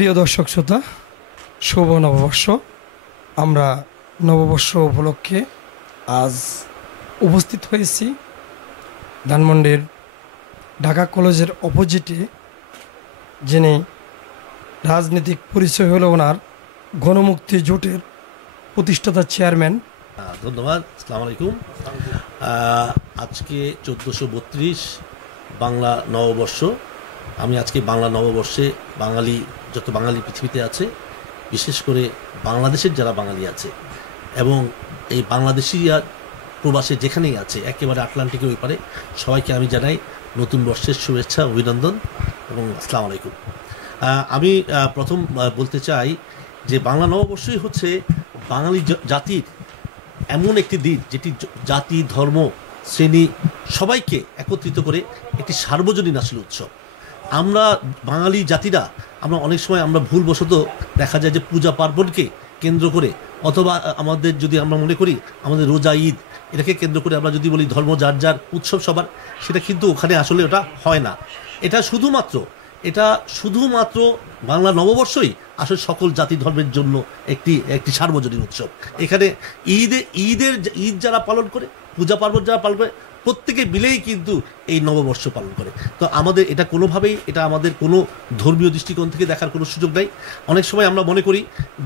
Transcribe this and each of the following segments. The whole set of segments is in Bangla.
প্রিয় দর্শক শ্রোতা, শুভ নববর্ষ। আমরা নববর্ষ উপলক্ষে আজ উপস্থিত হয়েছি ধানমন্ডির ঢাকা কলেজের অপোজিটে, যিনি রাজনৈতিক পরিচয় হলো ওনার গণমুক্তি জোটের প্রতিষ্ঠাতা চেয়ারম্যান। ধন্যবাদ। আসসালামু আলাইকুম। আজকে 1432 বাংলা নববর্ষ। আমি আজকে বাংলা নববর্ষে যত বাঙালি পৃথিবীতে আছে, বিশেষ করে বাংলাদেশের যারা বাঙালি আছে এবং এই বাংলাদেশিরা প্রবাসে যেখানেই আছে, একেবারে আটলান্টিকের ওই পারে, সবাইকে আমি জানাই নতুন বর্ষের শুভেচ্ছা, অভিনন্দন এবং আসসালামু আলাইকুম। আমি প্রথম বলতে চাই যে বাংলা নববর্ষই হচ্ছে বাঙালি জাতির এমন একটি দিন যেটি জাতি, ধর্ম, শ্রেণী সবাইকে একত্রিত করে একটি সার্বজনীন আসলে উৎসব। আমরা বাঙালি জাতিরা অনেক সময় ভুলবশত দেখা যায় যে পূজা পার্বণকে কেন্দ্র করে, অথবা আমাদের যদি আমরা মনে করি আমাদের রোজা, ঈদ, এটাকে কেন্দ্র করে আমরা যদি বলি ধর্ম যার যার উৎসব সবার, সেটা কিন্তু ওখানে আসলে ওটা হয় না। এটা শুধুমাত্র বাংলা নববর্ষই আসলে সকল জাতি ধর্মের জন্য একটি সার্বজনীন উৎসব। এখানে ঈদ যারা পালন করে, পূজা পার্বণ যারা পালন করে, প্রত্যেকে মিলেই কিন্তু এই নববর্ষ পালন করে। তো আমাদের এটা কোনোভাবেই আমাদের কোনো ধর্মীয় দৃষ্টিকোণ থেকে দেখার কোনো সুযোগ নাই। অনেক সময় আমরা মনে করি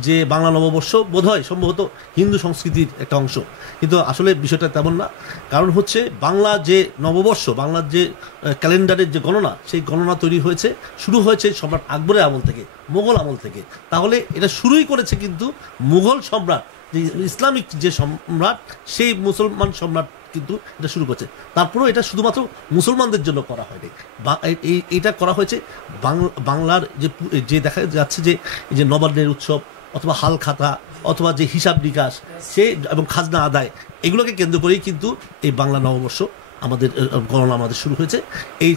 যে বাংলা নববর্ষ বোধহয় সম্ভবত হিন্দু সংস্কৃতির একটা অংশ, কিন্তু আসলে বিষয়টা তেমন না। কারণ হচ্ছে বাংলা যে নববর্ষ, বাংলার যে ক্যালেন্ডারের যে গণনা, সেই গণনা শুরু হয়েছে সম্রাট আকবরের আমল থেকে, মোগল আমল থেকে। তাহলে এটা শুরুই করেছে কিন্তু মুঘল সম্রাট, ইসলামিক যে সম্রাট, সেই মুসলমান সম্রাট কিন্তু এটা শুরু করছে। তারপরেও এটা শুধুমাত্র মুসলমানদের জন্য করা হয়নি, এটা করা হয়েছে বাংলার যে দেখা যাচ্ছে যে নবান্নের উৎসব, অথবা হাল খাতা, অথবা যে হিসাব নিকাশ এবং খাজনা আদায়, এগুলোকে কেন্দ্র করেই কিন্তু এই বাংলা নববর্ষ গণনা আমাদের শুরু হয়েছে।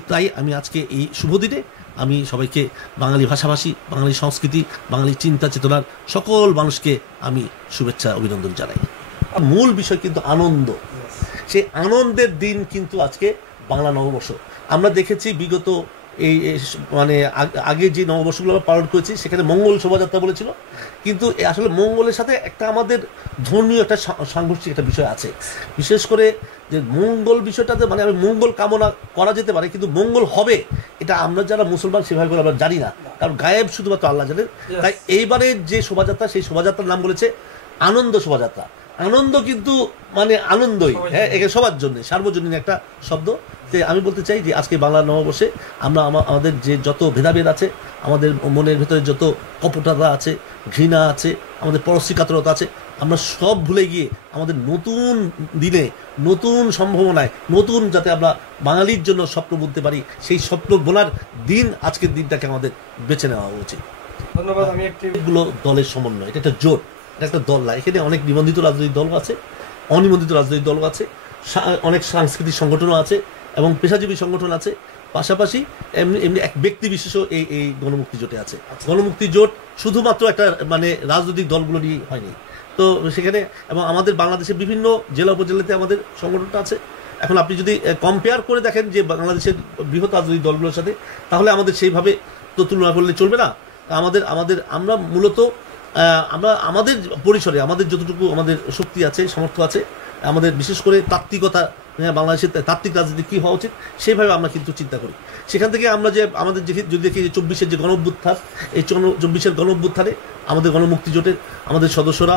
তাই আমি আজকে এই শুভ দিনে আমি সবাইকে, বাঙালি ভাষাভাষী, বাঙালি সংস্কৃতি, বাঙালি চিন্তা চেতনার সকল মানুষকে আমি শুভেচ্ছা, অভিনন্দন জানাই। মূল বিষয় কিন্তু আনন্দ। সেই আনন্দের দিন কিন্তু আজকে বাংলা নববর্ষ। আমরা দেখেছি বিগত আগে যে নববর্ষগুলো আমরা পালন করেছি, সেখানে মঙ্গল শোভাযাত্রা বলেছিল, কিন্তু আসলে মঙ্গলের সাথে আমাদের ধর্মীয় একটা সাংঘর্ষিক একটা বিষয় আছে। বিশেষ করে যে মঙ্গল বিষয়টাতে আমি মঙ্গল কামনা করা যেতে পারে, কিন্তু মঙ্গল হবে এটা আমরা যারা মুসলমান সেভাবে করে আমরা জানি না, কারণ গায়েব শুধুমাত্র আল্লাহ জানেন। তাই এইবারের যে শোভাযাত্রা, সেই শোভাযাত্রার নাম বলেছে আনন্দ শোভাযাত্রা। আনন্দ কিন্তু আনন্দই, হ্যাঁ, এখানে সবার জন্য সার্বজনীন একটা শব্দ। আমি বলতে চাই যে আজকে বাংলা নববর্ষে আমরা আমাদের যে যত ভেদাভেদ আছে, আমাদের মনের ভেতরে যত কপটতা আছে, ঘৃণা আছে, আমাদের পরশ্রীকাতরতা আছে, আমরা সব ভুলে গিয়ে আমাদের নতুন দিনে, নতুন সম্ভাবনায়, নতুন যাতে আমরা বাঙালির জন্য স্বপ্ন বুনতে পারি, সেই স্বপ্ন বোনার দিন আজকের দিনটাকে আমাদের বেছে নেওয়া উচিত। ধন্যবাদ। এগুলো দলের সমন্বয়, এটা একটা জোট, এটা একটা দল না। এখানে অনেক নিবন্ধিত রাজনৈতিক দল আছে, অনিবন্ধিত রাজনৈতিক দল আছে, অনেক সাংস্কৃতিক সংগঠনও আছে এবং পেশাজীবী সংগঠন আছে। পাশাপাশি এমনি এক ব্যক্তি বিশেষও এই গণমুক্তি জোটে আছে। গণমুক্তি জোট শুধুমাত্র একটা রাজনৈতিক দলগুলো নিয়ে হয়নি। তো সেখানে এবং আমাদের বাংলাদেশের বিভিন্ন জেলা উপজেলাতে আমাদের সংগঠনটা আছে। এখন আপনি যদি কম্পেয়ার করে দেখেন যে বাংলাদেশের বৃহৎ রাজনৈতিক দলগুলোর সাথে, তাহলে আমাদের সেইভাবে তো তুলনা করলে চলবে না। আমরা মূলত আমাদের পরিসরে, আমাদের যতটুকু আমাদের শক্তি আছে, সামর্থ্য আছে, আমাদের বিশেষ করে তাত্ত্বিকতা, বাংলাদেশের তাত্ত্বিক রাজনীতি কী হওয়া উচিত, সেইভাবে আমরা কিন্তু চিন্তা করি। সেখান থেকে আমরা আমাদের যদি দেখি যে 24-এর যে গণঅভ্যুত্থান, এই 24-এর গণঅভ্যুত্থানে আমাদের গণমুক্তি জোটের আমাদের সদস্যরা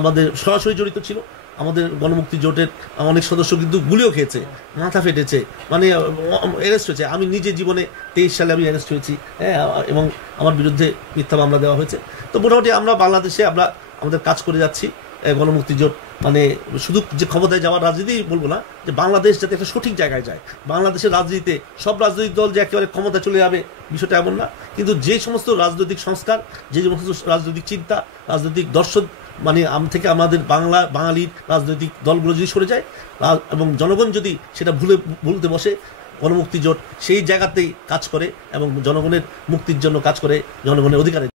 আমাদের সরাসরি জড়িত ছিল। আমাদের গণমুক্তি জোটের অনেক সদস্য কিন্তু গুলিও খেয়েছে, মাথা ফেটেছে, অ্যারেস্ট হয়েছে। আমি নিজে জীবনে 23 সালে আমি অ্যারেস্ট হয়েছি, হ্যাঁ, এবং আমার বিরুদ্ধে মিথ্যা মামলা দেওয়া হয়েছে। তো মোটামুটি আমরা বাংলাদেশে আমাদের কাজ করে যাচ্ছি। গণমুক্তি জোট শুধু যে ক্ষমতায় যাওয়ার রাজনীতি বলবো না, যে বাংলাদেশ যাতে একটা সঠিক জায়গায় যায়। বাংলাদেশের রাজনীতিতে সব রাজনৈতিক দল যে একেবারে ক্ষমতায় চলে যাবে, বিষয়টা এমন না। কিন্তু যে সমস্ত রাজনৈতিক সংস্কার, যে সমস্ত রাজনৈতিক চিন্তা, রাজনৈতিক দর্শন থেকে আমাদের বাঙালির রাজনৈতিক দলগুলো যদি সরে যায় এবং জনগণ যদি সেটা ভুলতে বসে, গণমুক্তি জোট সেই জায়গাতেই কাজ করে এবং জনগণের মুক্তির জন্য কাজ করে, জনগণের অধিকারের